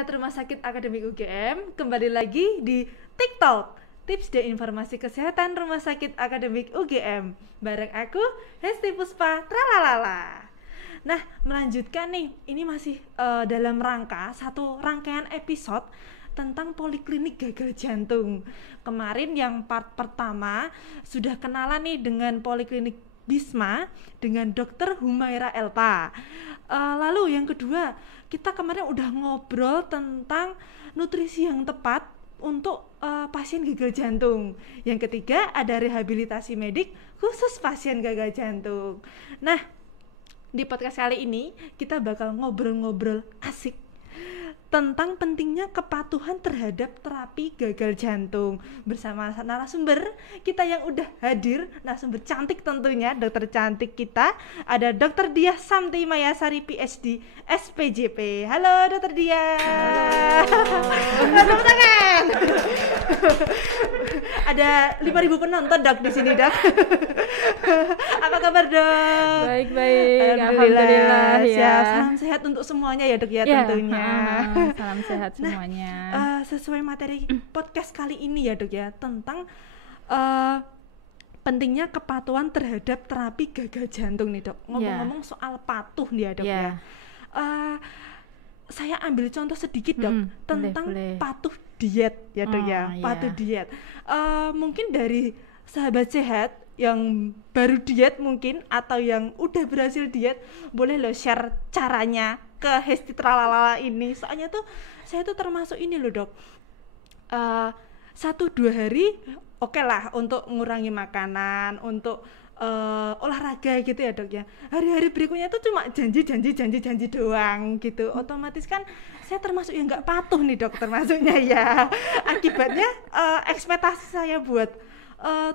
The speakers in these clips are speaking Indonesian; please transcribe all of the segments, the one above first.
sehat Rumah Sakit Akademik UGM, kembali lagi di TikTok, tips dan informasi kesehatan Rumah Sakit Akademik UGM. Bareng aku, Hesti Puspa, tralalala. Nah, melanjutkan nih, ini masih dalam satu rangkaian episode tentang poliklinik gagal jantung. Kemarin yang part pertama sudah kenalan nih dengan poliklinik Bisma dengan Dr. Humaira Elpa. Lalu yang kedua, kita kemarin udah ngobrol tentang nutrisi yang tepat untuk pasien gagal jantung. Yang ketiga ada rehabilitasi medik khusus pasien gagal jantung. Nah, di podcast kali ini kita bakal ngobrol-ngobrol asik tentang pentingnya kepatuhan terhadap terapi gagal jantung bersama narasumber kita yang udah hadir, narasumber cantik tentunya, dokter cantik kita, ada Dr. Diah Samti Mayasari PhD SPJP. Halo Dr. Diah. Tepuk tangan. Ada 5.000 penonton Dok di sini Dok. Apa kabar Dok? Baik. Alhamdulillah ya. Salam sehat untuk semuanya ya Dok ya, tentunya. Salam sehat semuanya. Sesuai materi podcast kali ini ya Dok ya, tentang pentingnya kepatuhan terhadap terapi gagal jantung nih Dok. Ngomong-ngomong soal patuh nih ya Dok ya. Saya ambil contoh sedikit Dok tentang boleh. Patuh diet ya Dok ya. Patuh diet. Mungkin dari sahabat sehat yang baru diet mungkin atau yang udah berhasil diet, boleh lo share caranya ke Hesti Tralalala ini. Soalnya tuh saya tuh termasuk ini loh Dok, 1-2 hari oke lah untuk ngurangi makanan, untuk olahraga gitu ya Dok ya. Hari-hari berikutnya tuh cuma janji doang gitu. Otomatis kan saya termasuk yang nggak patuh nih Dok, termasuknya ya. Akibatnya ekspektasi saya buat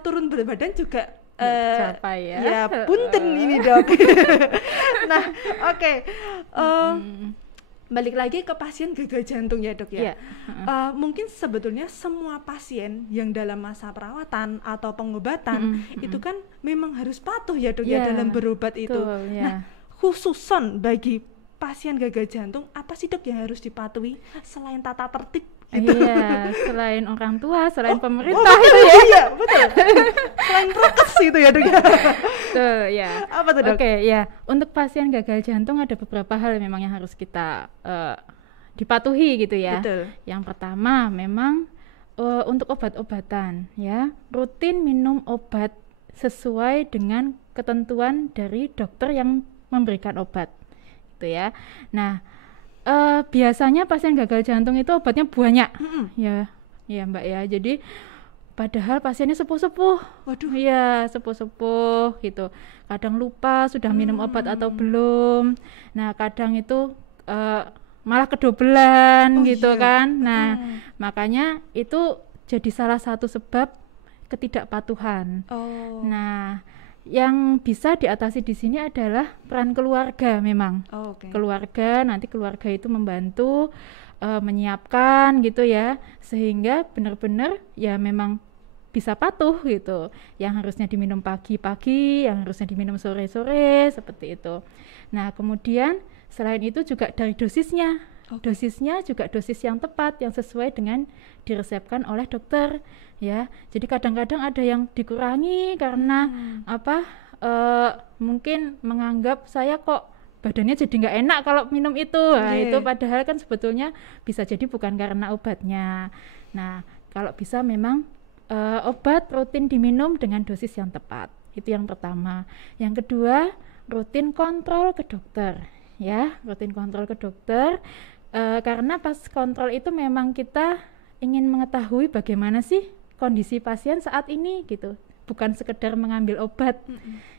turun berat badan juga capai ya. Ya punten ini Dok. Nah, oke. Balik lagi ke pasien gagal jantung ya Dok ya. Mungkin sebetulnya semua pasien yang dalam masa perawatan atau pengobatan itu kan memang harus patuh ya Dok ya dalam berobat itu. Nah, khususon bagi pasien gagal jantung, apa sih Dok yang harus dipatuhi selain tata tertib gitu? Iya, selain orang tua, selain pemerintah itu ya. Iya, betul. Selain prokes itu ya Dok ya. Betul ya. Apa tuh Dok? Oke, ya. Untuk pasien gagal jantung ada beberapa hal memang yang harus kita dipatuhi gitu ya. Betul. Yang pertama memang untuk obat-obatan ya, rutin minum obat sesuai dengan ketentuan dari dokter yang memberikan obat. Gitu ya. Nah, biasanya pasien gagal jantung itu obatnya banyak. Ya Mbak ya. Jadi padahal pasiennya sepuh-sepuh. Waduh. Iya, sepuh-sepuh gitu. Kadang lupa sudah minum obat atau belum. Nah, kadang itu malah kedobelan gitu kan. Nah, makanya itu jadi salah satu sebab ketidakpatuhan. Nah, yang bisa diatasi di sini adalah peran keluarga memang. Keluarga itu membantu menyiapkan gitu ya, sehingga benar-benar ya memang bisa patuh gitu. Yang harusnya diminum pagi-pagi, yang harusnya diminum sore-sore, seperti itu. Nah, kemudian selain itu juga dari dosisnya. Dosisnya juga dosis yang tepat, yang sesuai dengan diresepkan oleh dokter ya. Jadi kadang-kadang ada yang dikurangi karena mungkin menganggap saya kok badannya jadi nggak enak kalau minum itu. Nah, itu padahal kan sebetulnya bisa jadi bukan karena obatnya. Nah, kalau bisa memang obat rutin diminum dengan dosis yang tepat. Itu yang pertama. Yang kedua, rutin kontrol ke dokter ya, rutin kontrol ke dokter. Karena pas kontrol itu memang kita ingin mengetahui bagaimana sih kondisi pasien saat ini gitu, bukan sekedar mengambil obat.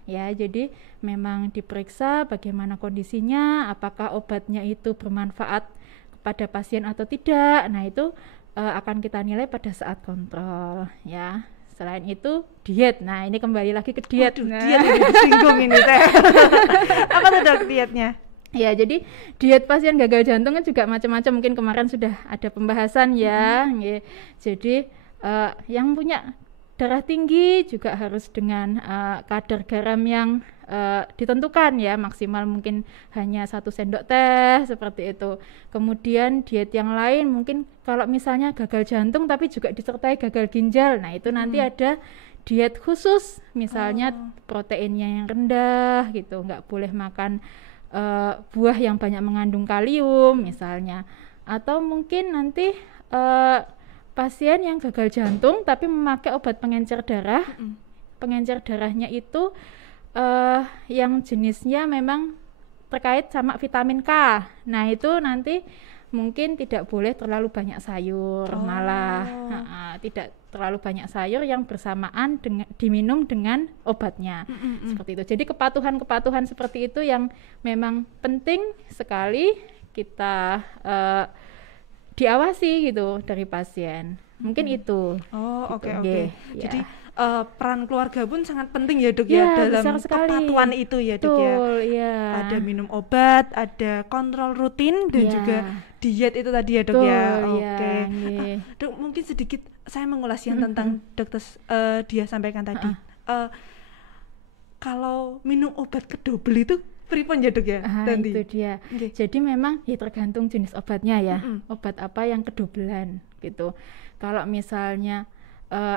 Ya, jadi memang diperiksa bagaimana kondisinya, apakah obatnya itu bermanfaat kepada pasien atau tidak. Nah, itu akan kita nilai pada saat kontrol ya. Selain itu diet. Nah, ini kembali lagi ke diet. Diet ini disinggung ini teh. Apa tuh Dok dietnya? Ya, jadi diet pasien gagal jantung kan juga macam-macam. Mungkin kemarin sudah ada pembahasan ya. Jadi yang punya darah tinggi juga harus dengan kadar garam yang ditentukan ya, maksimal mungkin hanya 1 sendok teh seperti itu. Kemudian diet yang lain mungkin kalau misalnya gagal jantung tapi juga disertai gagal ginjal, nah itu nanti ada diet khusus, misalnya proteinnya yang rendah gitu, nggak boleh makan buah yang banyak mengandung kalium misalnya. Atau mungkin nanti pasien yang gagal jantung tapi memakai obat pengencer darah, pengencer darahnya itu yang jenisnya memang terkait sama vitamin K. Nah itu nanti mungkin tidak boleh terlalu banyak sayur, malah tidak terlalu banyak sayur yang bersamaan diminum dengan obatnya. Seperti itu. Jadi kepatuhan-kepatuhan seperti itu yang memang penting sekali kita diawasi gitu dari pasien. Mungkin itu. Oke. Ya. Jadi peran keluarga pun sangat penting ya, Dok, ya dalam kepatuhan itu ya, Dok. Ya. Ada minum obat, ada kontrol rutin dan juga diet itu tadi ya, Dok. Oke. Dok, mungkin sedikit saya mengulas yang tentang Dokter dia sampaikan tadi. Kalau minum obat kedobel itu pripun ya, Dok ya? Itu dia. Jadi memang ya tergantung jenis obatnya ya. Obat apa yang kedobelan gitu. Kalau misalnya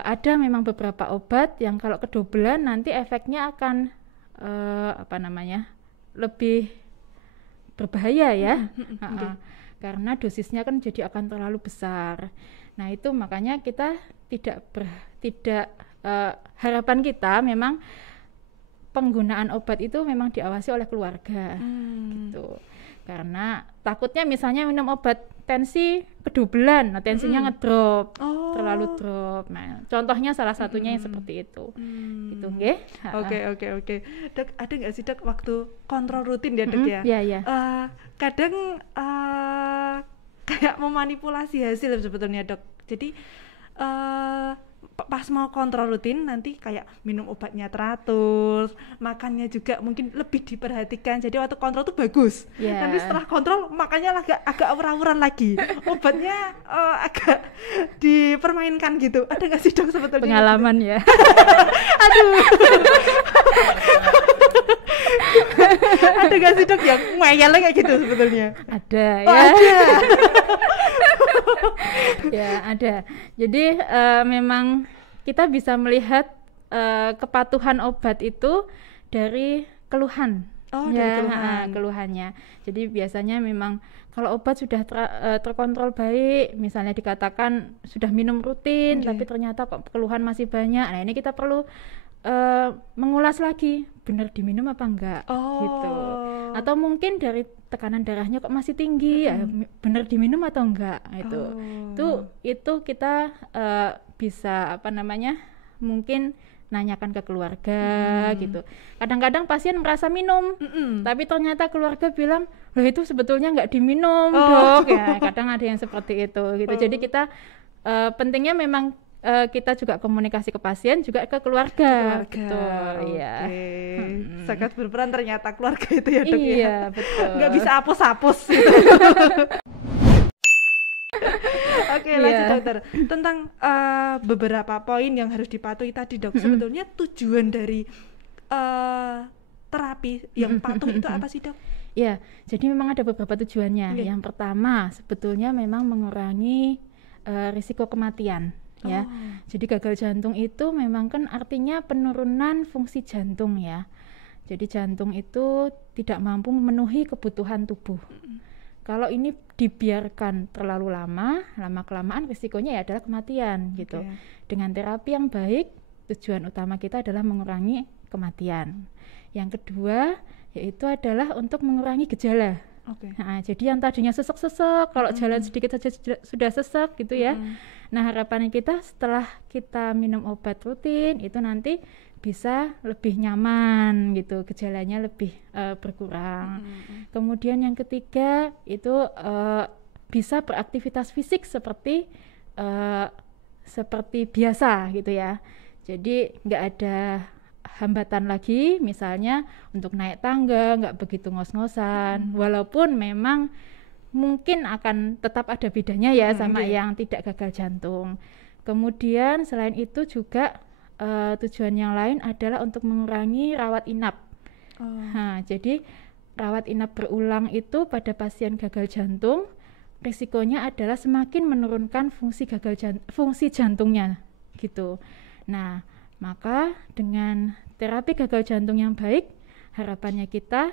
ada memang beberapa obat yang kalau kedobelan nanti efeknya akan lebih berbahaya ya. Karena dosisnya kan jadi akan terlalu besar. Nah itu makanya kita tidak harapan kita memang penggunaan obat itu memang diawasi oleh keluarga gitu. Karena takutnya misalnya minum obat tensi kedobelan, nah tensinya ngedrop, terlalu drop. Nah, contohnya salah satunya yang seperti itu. Gitu nggih. Oke. Dok, ada nggak sih, Dok, waktu kontrol rutin ya, Dok ya? Iya. Kadang kayak memanipulasi hasil sebetulnya, Dok. Jadi pas mau kontrol rutin nanti kayak minum obatnya teratur, makannya juga mungkin lebih diperhatikan. Jadi waktu kontrol tuh bagus. Nanti setelah kontrol makannya agak awur-awuran lagi. Obatnya agak dipermainkan gitu. Ada nggak sih, Dok, sebetulnya? Pengalaman ya. Aduh. Ada nggak sih, Dok, yang ngeyel kayak gitu sebetulnya? Ada ya. Ada. Ya ada. Jadi memang kita bisa melihat kepatuhan obat itu dari keluhan. Dari keluhannya. Jadi biasanya memang kalau obat sudah terkontrol baik, misalnya dikatakan sudah minum rutin, tapi ternyata kok keluhan masih banyak. Nah ini kita perlu mengulas lagi, benar diminum apa enggak gitu. Atau mungkin dari tekanan darahnya kok masih tinggi, benar diminum atau enggak itu kita bisa mungkin nanyakan ke keluarga gitu. Kadang-kadang pasien merasa minum, tapi ternyata keluarga bilang, loh itu sebetulnya enggak diminum, Dok. Ya, kadang ada yang seperti itu gitu. Jadi kita pentingnya memang kita juga komunikasi ke pasien juga ke keluarga. Betul, ya. Sangat berperan ternyata keluarga itu ya, Dok. Iya, betul. Nggak bisa hapus-hapus gitu. Oke, lanjut, Dokter. Tentang beberapa poin yang harus dipatuhi tadi, Dok. Sebetulnya tujuan dari terapi yang patuh itu apa sih, Dok? Ya, jadi memang ada beberapa tujuannya. Yang pertama sebetulnya memang mengurangi risiko kematian. Ya, jadi gagal jantung itu memang kan artinya penurunan fungsi jantung ya. Jadi jantung itu tidak mampu memenuhi kebutuhan tubuh. Kalau ini dibiarkan terlalu lama kelamaan risikonya ya adalah kematian gitu. Dengan terapi yang baik, tujuan utama kita adalah mengurangi kematian. Yang kedua yaitu adalah untuk mengurangi gejala. Nah, jadi yang tadinya sesek-sesek, kalau jalan sedikit saja sudah sesek gitu ya. Nah, harapannya kita setelah kita minum obat rutin itu nanti bisa lebih nyaman gitu, gejalanya lebih berkurang. Kemudian yang ketiga itu bisa beraktivitas fisik seperti biasa gitu ya. Jadi nggak ada hambatan lagi, misalnya untuk naik tangga nggak begitu ngos-ngosan, walaupun memang mungkin akan tetap ada bedanya ya sama yang tidak gagal jantung. Kemudian selain itu juga tujuan yang lain adalah untuk mengurangi rawat inap. Nah, jadi rawat inap berulang itu pada pasien gagal jantung, risikonya adalah semakin menurunkan fungsi jantungnya gitu. Nah, maka dengan terapi gagal jantung yang baik, harapannya kita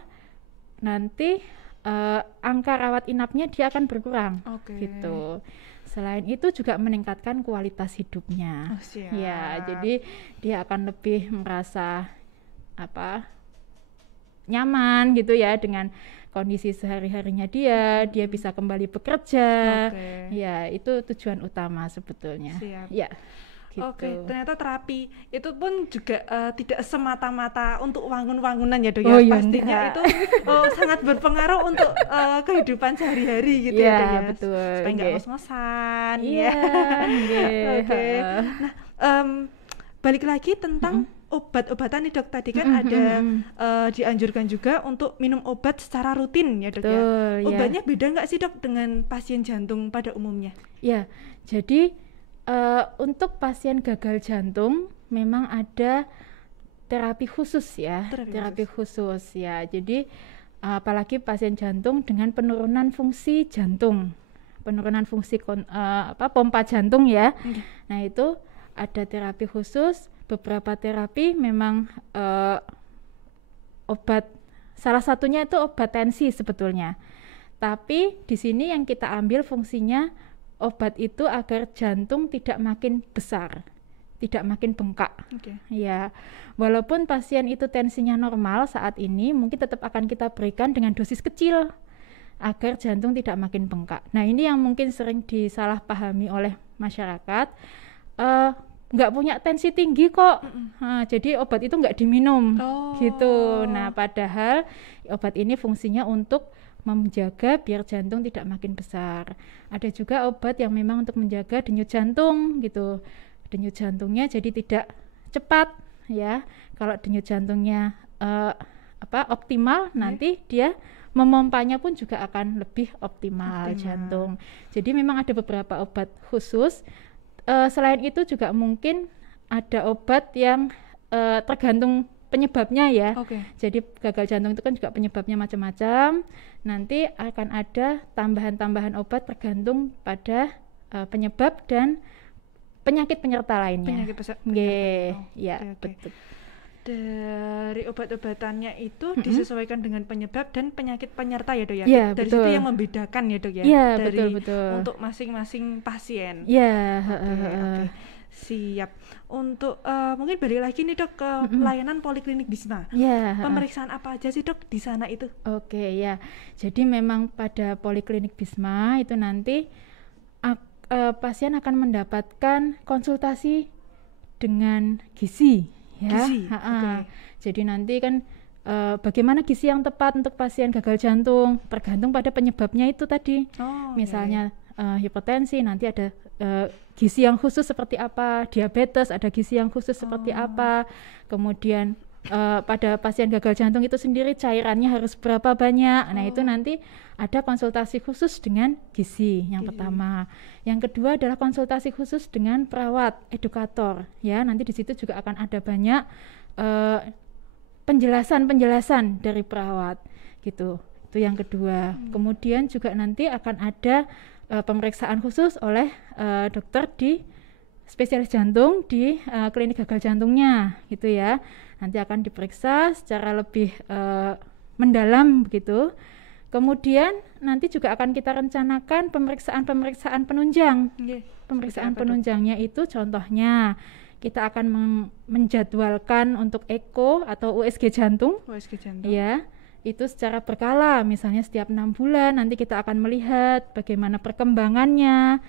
nanti angka rawat inapnya dia akan berkurang gitu. Selain itu juga meningkatkan kualitas hidupnya. Ya, jadi dia akan lebih merasa nyaman gitu ya dengan kondisi sehari-harinya dia bisa kembali bekerja. Ya, itu tujuan utama sebetulnya. Ya. Gitu. Ternyata terapi itu pun juga tidak semata-mata untuk wangun-wangunan ya Dok ya. Pastinya itu sangat berpengaruh untuk kehidupan sehari-hari gitu ya Dok ya. Betul. Supaya nggak ngos-ngosan. Nah, balik lagi tentang obat-obatan nih Dok. Tadi kan ada dianjurkan juga untuk minum obat secara rutin ya Dok. Betul, ya. Obatnya beda nggak sih Dok dengan pasien jantung pada umumnya? Ya, jadi untuk pasien gagal jantung memang ada terapi khusus ya, terapi khusus ya. Jadi apalagi pasien jantung dengan penurunan fungsi jantung, penurunan fungsi pompa jantung ya. Nah, itu ada terapi khusus. Beberapa terapi memang obat, salah satunya itu obat tensi sebetulnya. Tapi di sini yang kita ambil fungsinya obat itu agar jantung tidak makin besar, tidak makin bengkak. Ya, walaupun pasien itu tensinya normal saat ini, mungkin tetap akan kita berikan dengan dosis kecil agar jantung tidak makin bengkak. Nah, ini yang mungkin sering disalahpahami oleh masyarakat. Nggak punya tensi tinggi kok, jadi obat itu nggak diminum gitu. Nah, padahal obat ini fungsinya untuk menjaga biar jantung tidak makin besar. Ada juga obat yang memang untuk menjaga denyut jantung gitu. Denyut jantungnya jadi tidak cepat ya. Kalau denyut jantungnya optimal, nanti dia memompanya pun juga akan lebih optimal jantung. Jadi memang ada beberapa obat khusus. Selain itu juga mungkin ada obat yang tergantung penyebabnya ya. Jadi gagal jantung itu kan juga penyebabnya macam-macam. Nanti akan ada tambahan-tambahan obat tergantung pada penyebab dan penyakit penyerta lainnya. Betul. Dari obat-obatannya itu disesuaikan dengan penyebab dan penyakit penyerta ya Dok ya. Dari betul. situ yang membedakan ya Dok ya. Dari betul. Untuk masing-masing pasien. Oke. Siap. Untuk mungkin balik lagi nih Dok ke layanan Poliklinik Bisma. Pemeriksaan apa aja sih Dok di sana itu? Jadi memang pada Poliklinik Bisma itu nanti pasien akan mendapatkan konsultasi dengan gizi ya. Jadi nanti kan bagaimana gizi yang tepat untuk pasien gagal jantung tergantung pada penyebabnya itu tadi. Misalnya hipertensi, nanti ada gizi yang khusus seperti apa, diabetes ada gizi yang khusus seperti apa, kemudian pada pasien gagal jantung itu sendiri cairannya harus berapa banyak. Nah, itu nanti ada konsultasi khusus dengan gizi yang pertama. Yang kedua adalah konsultasi khusus dengan perawat, edukator ya. Nanti di situ juga akan ada banyak penjelasan dari perawat gitu. Itu yang kedua. Kemudian juga nanti akan ada pemeriksaan khusus oleh dokter di spesialis jantung di klinik gagal jantungnya gitu ya. Nanti akan diperiksa secara lebih mendalam begitu. Kemudian nanti juga akan kita rencanakan pemeriksaan penunjang. Pemeriksaan penunjangnya itu contohnya kita akan menjadwalkan untuk eko atau USG jantung. Ya. Itu secara berkala, misalnya setiap 6 bulan nanti kita akan melihat bagaimana perkembangannya,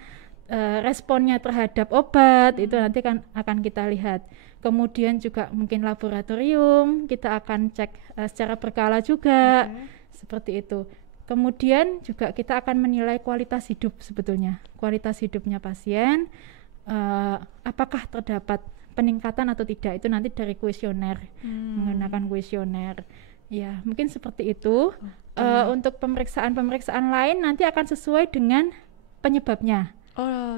responnya terhadap obat, itu nanti akan kita lihat. Kemudian juga mungkin laboratorium, kita akan cek secara berkala juga, seperti itu. Kemudian juga kita akan menilai kualitas hidup sebetulnya, kualitas hidupnya pasien, apakah terdapat peningkatan atau tidak, itu nanti dari kuesioner, menggunakan kuesioner. Ya, mungkin seperti itu. Untuk pemeriksaan lain nanti akan sesuai dengan penyebabnya.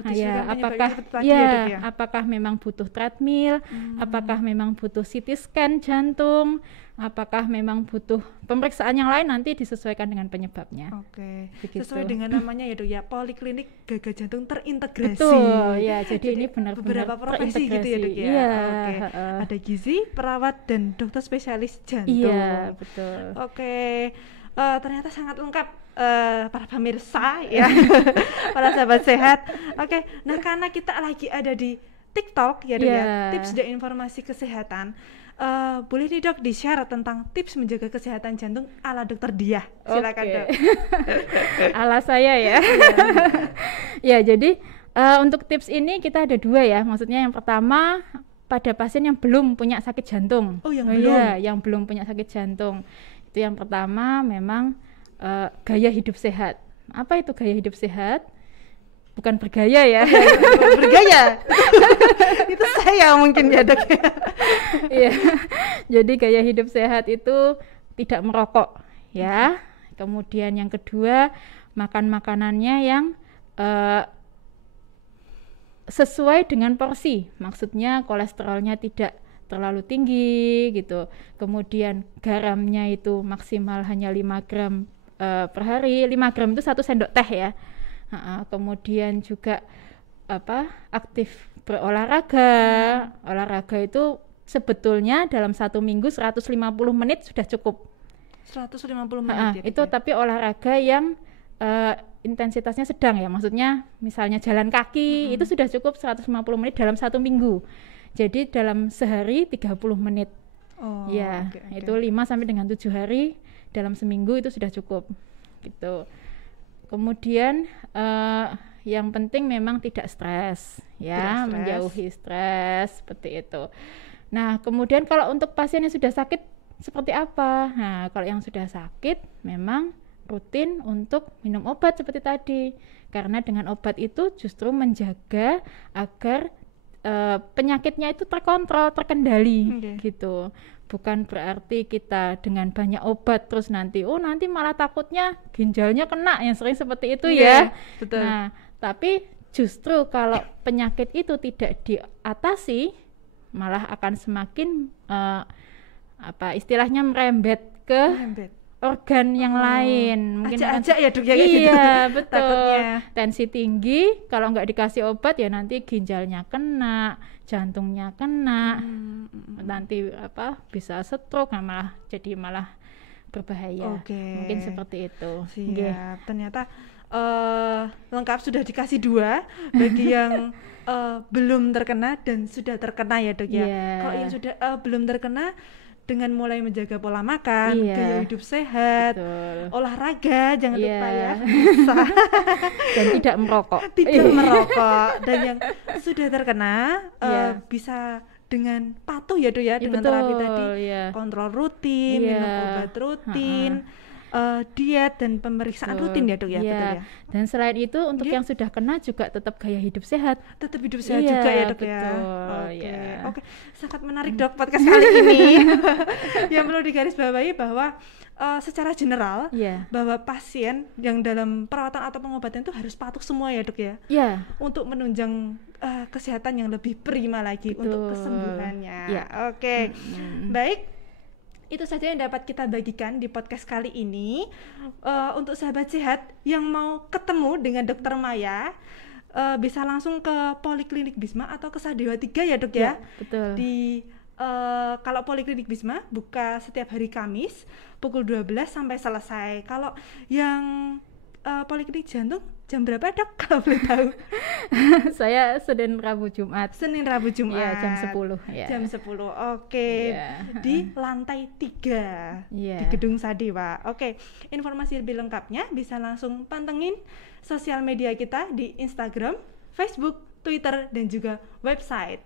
disesuaikan penyebabnya apakah seperti tadi ya, Dok, ya? apakah memang butuh treadmill, apakah memang butuh CT scan jantung, apakah memang butuh pemeriksaan yang lain, nanti disesuaikan dengan penyebabnya. Oke, Begitu. sesuai dengan namanya ya, Dok, ya, poliklinik gagal jantung terintegrasi. Betul, ya, jadi ini benar-benar beberapa profesi gitu ya, Dok, ya. Iya, Oke. Ada gizi, perawat, dan dokter spesialis jantung. Iya, betul. Oke, ternyata sangat lengkap para pemirsa ya, para sahabat sehat. Oke, nah karena kita lagi ada di TikTok ya, Dok, ya, tips dan informasi kesehatan. Boleh nih, Dok, di-share tentang tips menjaga kesehatan jantung ala Dokter Diah. Silakan, Dok. Ala saya ya. Ya, jadi untuk tips ini kita ada 2 ya. Maksudnya yang pertama pada pasien yang belum punya sakit jantung. Oh, yang belum. Ya, yang belum punya sakit jantung. Itu yang pertama memang gaya hidup sehat. Apa itu gaya hidup sehat? Bukan bergaya ya. Bergaya. Itu saya mungkin ya, Dok. Iya. Jadi gaya hidup sehat itu tidak merokok ya. Kemudian yang kedua, makan makanannya yang sesuai dengan porsi. Maksudnya kolesterolnya tidak terlalu tinggi gitu. Kemudian garamnya itu maksimal hanya 5 gram per hari. 5 gram itu 1 sendok teh ya. Kemudian juga aktif berolahraga. Olahraga itu sebetulnya dalam 1 minggu 150 menit sudah cukup. 150 menit ya, itu ya? Tapi olahraga yang intensitasnya sedang ya, maksudnya misalnya jalan kaki itu sudah cukup 150 menit dalam 1 minggu. Jadi dalam sehari 30 menit. Ya, okay. Itu 5 sampai dengan 7 hari dalam seminggu itu sudah cukup gitu. Kemudian yang penting memang tidak stres ya, menjauhi stres seperti itu. Nah, kemudian kalau untuk pasien yang sudah sakit seperti apa? Nah, kalau yang sudah sakit memang rutin untuk minum obat seperti tadi. Karena dengan obat itu justru menjaga agar penyakitnya itu terkontrol, terkendali gitu. Bukan berarti kita dengan banyak obat terus nanti malah takutnya ginjalnya kena, yang sering seperti itu ya. Betul. Nah, tapi justru kalau penyakit itu tidak diatasi malah akan semakin istilahnya merembet ke organ yang lain. Mungkin ajak ya, Dok, ya, iya gitu. Betul. Takutnya Tensi tinggi, kalau nggak dikasih obat ya nanti ginjalnya kena, jantungnya kena, nanti bisa stroke, malah berbahaya. Mungkin seperti itu. Siap. Ternyata lengkap, sudah dikasih 2 bagi yang belum terkena dan sudah terkena ya, Dok, ya. Kalau yang sudah belum terkena, dengan mulai menjaga pola makan, gaya hidup sehat, olahraga, jangan lupa ya, bisa. Dan tidak merokok. Dan yang sudah terkena bisa dengan patuh ya, Dok, ya, dengan terapi tadi, kontrol rutin, minum obat rutin, diet dan pemeriksaan rutin ya, Dok, ya. Betul ya. Dan selain itu untuk yang sudah kena juga tetap gaya hidup sehat. Tetap hidup sehat juga ya, Dok, betul, ya. Oke. Sangat menarik, Dok, podcast kali ini. Yang perlu digarisbawahi bahwa secara general bahwa pasien yang dalam perawatan atau pengobatan itu harus patuh semua ya, Dok, ya. Untuk menunjang kesehatan yang lebih prima lagi untuk kesembuhannya. Oke. Baik. Itu saja yang dapat kita bagikan di podcast kali ini. Untuk sahabat sehat yang mau ketemu dengan Dokter Maya, bisa langsung ke Poliklinik Bisma atau ke Sadewa 3 ya, Dok, ya. Betul. Kalau Poliklinik Bisma buka setiap hari Kamis pukul 12 sampai selesai. Kalau yang Poliklinik Jantung jam berapa, Dok, kalau boleh tahu? Saya Senin, Rabu, Jumat. Ya, jam 10 ya. Jam 10. Oke. Di lantai 3 di Gedung Sadewa. Oke. Informasi lebih lengkapnya bisa langsung pantengin sosial media kita di Instagram, Facebook, Twitter, dan juga website.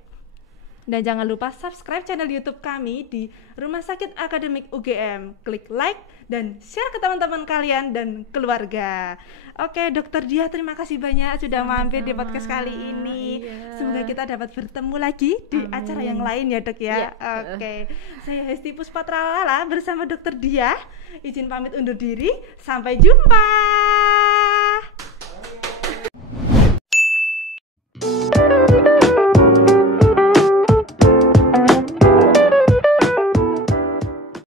Dan jangan lupa subscribe channel YouTube kami di Rumah Sakit Akademik UGM. Klik like dan share ke teman-teman kalian dan keluarga. Oke, Dokter Diah, terima kasih banyak sudah mampir di podcast kali ini. Semoga kita dapat bertemu lagi di acara yang lain ya, Dok, ya. Oke. Saya Hesti Puspa Tralala bersama Dokter Diah. Izin pamit undur diri. Sampai jumpa.